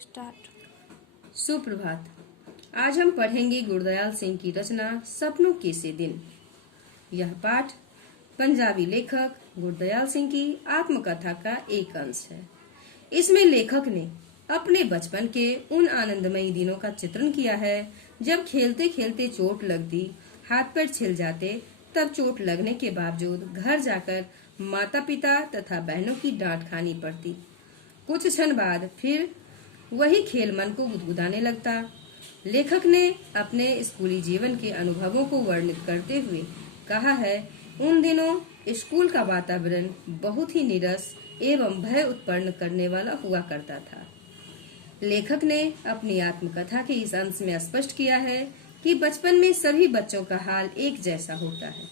Start. सुप्रभात। आज हम पढ़ेंगे गुरदयाल सिंह की रचना सपनों के से दिन। यह पाठ पंजाबी लेखक गुरदयाल सिंह की आत्मकथा का एक अंश है। इसमें लेखक ने अपने बचपन के उन आनंदमयी दिनों का चित्रण किया है जब खेलते खेलते चोट लगती, हाथ पैर छिल जाते, तब चोट लगने के बावजूद घर जाकर माता पिता तथा बहनों की डांट खानी पड़ती। कुछ क्षण बाद फिर वही खेल मन को गुदगुदाने लगता। लेखक ने अपने स्कूली जीवन के अनुभवों को वर्णित करते हुए कहा है, उन दिनों स्कूल का वातावरण बहुत ही नीरस एवं भय उत्पन्न करने वाला हुआ करता था। लेखक ने अपनी आत्मकथा के इस अंश में स्पष्ट किया है कि बचपन में सभी बच्चों का हाल एक जैसा होता है।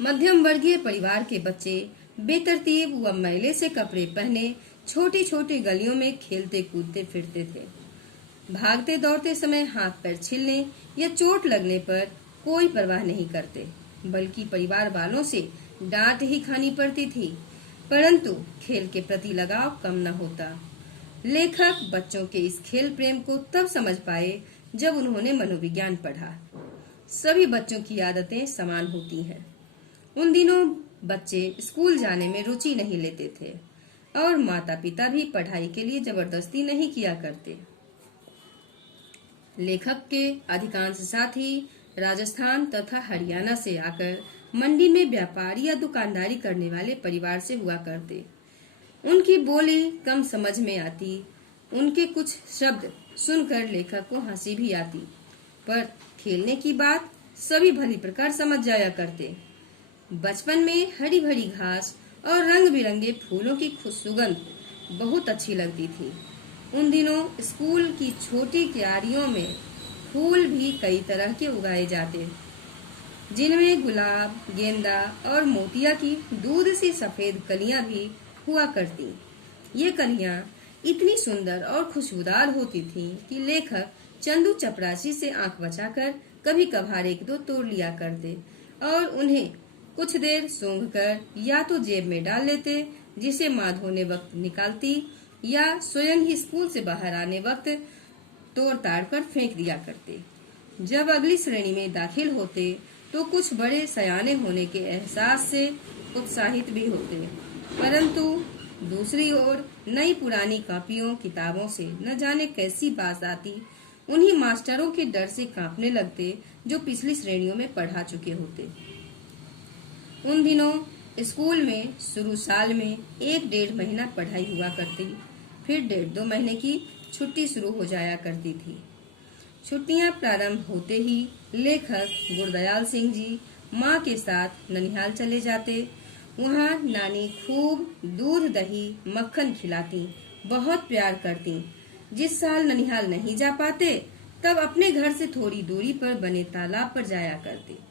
मध्यम वर्गीय परिवार के बच्चे बेतरतीब व मैले से कपड़े पहने छोटी छोटी गलियों में खेलते कूदते फिरते थे। भागते दौड़ते समय हाथ पैर छिलने या चोट लगने पर कोई परवाह नहीं करते, बल्कि परिवार वालों से डांट ही खानी पड़ती थी, परंतु खेल के प्रति लगाव कम न होता। लेखक बच्चों के इस खेल प्रेम को तब समझ पाए जब उन्होंने मनोविज्ञान पढ़ा। सभी बच्चों की आदतें समान होती हैं। उन दिनों बच्चे स्कूल जाने में रुचि नहीं लेते थे और माता पिता भी पढ़ाई के लिए जबरदस्ती नहीं किया करते। लेखक के अधिकांश साथी राजस्थान तथा हरियाणा से आकर मंडी में व्यापारी या दुकानदारी करने वाले परिवार से हुआ करते। उनकी बोली कम समझ में आती, उनके कुछ शब्द सुनकर लेखक को हंसी भी आती, पर खेलने की बात सभी भली प्रकार समझ जाया करते। बचपन में हरी भरी घास और रंग बिरंगे फूलों की सुगंध बहुत अच्छी लगती थी। उन दिनों स्कूल की छोटी क्यारियों में फूल भी कई तरह के उगाए जाते, जिनमें गुलाब, गेंदा और मोतिया की दूध सी सफेद कलियां भी हुआ करती। ये कलियां इतनी सुंदर और खुशबूदार होती थीं कि लेखक चंदू चपरासी से आंख बचाकर कभी कभार एक दो तोड़ लिया करते और उन्हें कुछ देर सूंघकर या तो जेब में डाल लेते, जिसे माँ धोने वक्त निकालती, या स्वयं ही स्कूल से बाहर आने वक्त तोड़ ताड़ कर फेंक दिया करते। जब अगली श्रेणी में दाखिल होते तो कुछ बड़े सयाने होने के एहसास से उत्साहित भी होते, परंतु दूसरी ओर नई पुरानी कॉपियों किताबों से न जाने कैसी बात आती। उन्हीं मास्टरों के डर से कांपने लगते जो पिछली श्रेणियों में पढ़ा चुके होते। उन दिनों स्कूल में शुरू साल में 1-1.5 महीना पढ़ाई हुआ करती, फिर 1.5-2 महीने की छुट्टी शुरू हो जाया करती थी। छुट्टियां प्रारंभ होते ही लेखक गुरदयाल सिंह जी माँ के साथ ननिहाल चले जाते। वहाँ नानी खूब दूध दही मक्खन खिलाती, बहुत प्यार करती। जिस साल ननिहाल नहीं जा पाते तब अपने घर से थोड़ी दूरी पर बने तालाब पर जाया करते।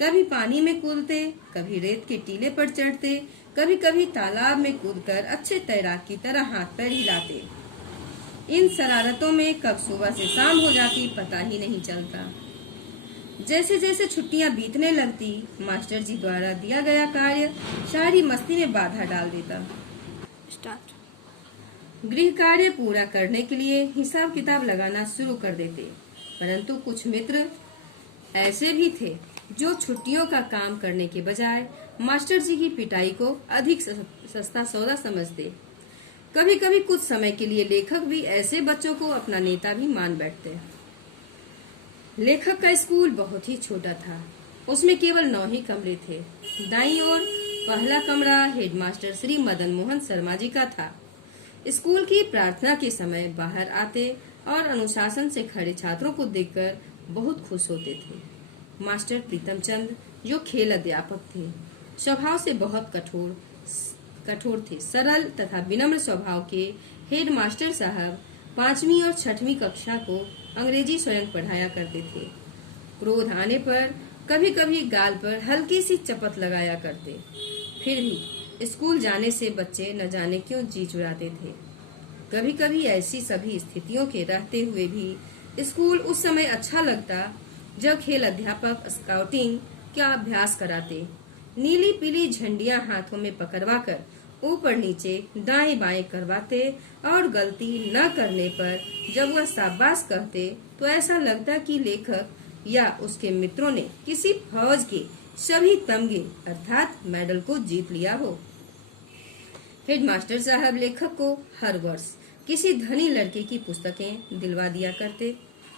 कभी पानी में कूदते, कभी रेत के टीले पर चढ़ते, कभी कभी तालाब में कूदकर अच्छे तैराक की तरह हाथ पैर हिलाते। इन शरारतों में कब सुबह से शाम हो जाती पता ही नहीं चलता। जैसे जैसे छुट्टियां बीतने लगती, मास्टर जी द्वारा दिया गया कार्य सारी मस्ती में बाधा डाल देता। स्टार्ट। गृह कार्य पूरा करने के लिए हिसाब किताब लगाना शुरू कर देते, परंतु कुछ मित्र ऐसे भी थे जो छुट्टियों का काम करने के बजाय मास्टर जी की पिटाई को अधिक सस्ता सौदा समझते। कभी कभी कुछ समय के लिए लेखक भी ऐसे बच्चों को अपना नेता भी मान बैठते। लेखक का स्कूल बहुत ही छोटा था, उसमें केवल 9 ही कमरे थे। दाईं ओर पहला कमरा हेडमास्टर श्री मदन मोहन शर्मा जी का था। स्कूल की प्रार्थना के समय बाहर आते और अनुशासन से खड़े छात्रों को देखकर बहुत खुश होते थे। मास्टर प्रीतम चंद जो खेल अध्यापक थे, स्वभाव से बहुत कठोर थे। सरल तथा विनम्र स्वभाव के हेड मास्टर साहब 5वीं और 6वीं कक्षा को अंग्रेजी स्वयं पढ़ाया करते थे। क्रोध आने पर कभी कभी गाल पर हल्की सी चपत लगाया करते। फिर भी स्कूल जाने से बच्चे न जाने क्यों जी चुराते थे। कभी कभी ऐसी सभी स्थितियों के रहते हुए भी स्कूल उस समय अच्छा लगता जब खेल अध्यापक स्काउटिंग का अभ्यास कराते। नीली पीली झंडियां हाथों में पकड़वाकर ऊपर नीचे दाएं बाएं करवाते और गलती न करने पर जब वह शाबाश कहते तो ऐसा लगता कि लेखक या उसके मित्रों ने किसी फौज के सभी तमगे अर्थात मेडल को जीत लिया हो। हेडमास्टर साहब लेखक को हर वर्ष किसी धनी लड़के की पुस्तकें दिलवा दिया करते।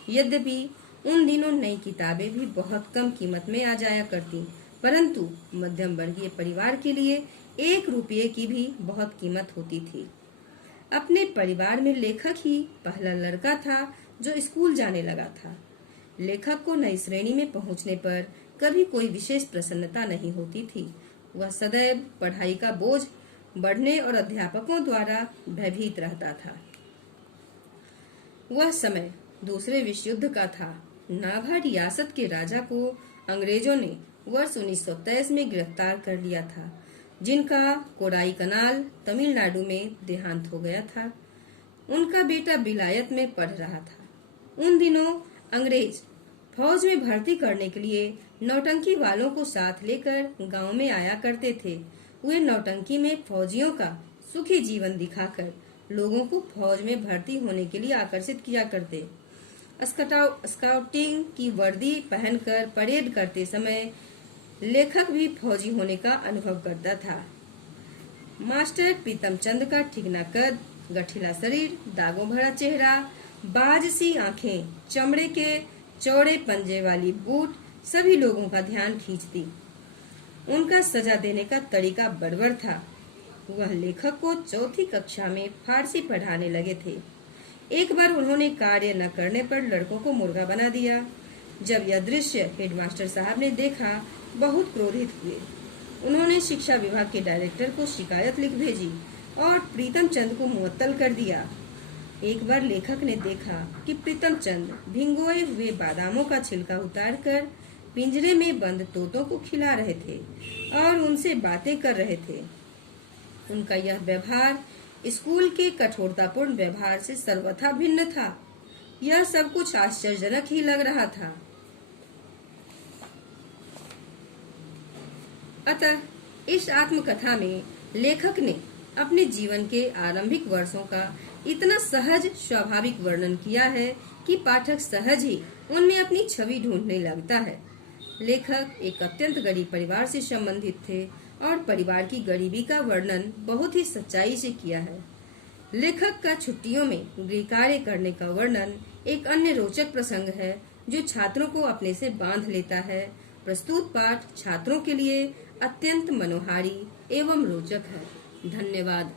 यद्यपि उन दिनों नई किताबें भी बहुत कम कीमत में आ जाया करती, परंतु मध्यम वर्गीय परिवार के लिए 1 रुपये की भी बहुत कीमत होती थी। अपने परिवार में लेखक ही पहला लड़का था जो स्कूल जाने लगा था। लेखक को नई श्रेणी में पहुंचने पर कभी कोई विशेष प्रसन्नता नहीं होती थी। वह सदैव पढ़ाई का बोझ बढ़ने और अध्यापकों द्वारा भयभीत रहता था। वह समय दूसरे विश्व युद्ध का था। नाभा रियासत के राजा को अंग्रेजों ने वर्ष 1923 में गिरफ्तार कर लिया था, जिनका कोडाईकनाल तमिलनाडु में देहांत हो गया था। उनका बेटा विलायत में पढ़ रहा था। उन दिनों अंग्रेज फौज में भर्ती करने के लिए नौटंकी वालों को साथ लेकर गांव में आया करते थे। वे नौटंकी में फौजियों का सुखी जीवन दिखाकर लोगों को फौज में भर्ती होने के लिए आकर्षित किया करते। स्काउटिंग की वर्दी पहनकर परेड करते समय लेखक भी फौजी होने का अनुभव करता था। मास्टर प्रीतम चंद का ठिकना कद, गठीला शरीर, दागों भरा चेहरा, बाज सी आंखें, चमड़े के चौड़े पंजे वाली बूट सभी लोगों का ध्यान खींचती। उनका सजा देने का तरीका बर्बर था। वह लेखक को 4ठी कक्षा में फारसी पढ़ाने लगे थे। एक बार उन्होंने कार्य न करने पर लड़कों को मुर्गा बना दिया। जब यह दृश्य हेडमास्टर साहब ने देखा, बहुत क्रोधित हुए। उन्होंने शिक्षा विभाग के डायरेक्टर को शिकायत लिख भेजी और प्रीतम चंद को मुअत्तल कर दिया। एक बार लेखक ने देखा कि प्रीतम चंद भिंगोए हुए बादामों का छिलका उतारकर पिंजरे में बंद तोतों को खिला रहे थे और उनसे बातें कर रहे थे। उनका यह व्यवहार स्कूल के कठोरतापूर्ण व्यवहार से सर्वथा भिन्न था। यह सब कुछ आश्चर्यजनक ही लग रहा था। अतः इस आत्मकथा में लेखक ने अपने जीवन के आरंभिक वर्षों का इतना सहज स्वाभाविक वर्णन किया है कि पाठक सहज ही उनमें अपनी छवि ढूंढने लगता है। लेखक एक अत्यंत गरीब परिवार से संबंधित थे और परिवार की गरीबी का वर्णन बहुत ही सच्चाई से किया है। लेखक का छुट्टियों में गृह कार्य करने का वर्णन एक अन्य रोचक प्रसंग है जो छात्रों को अपने से बांध लेता है। प्रस्तुत पाठ छात्रों के लिए अत्यंत मनोहारी एवं रोचक है। धन्यवाद।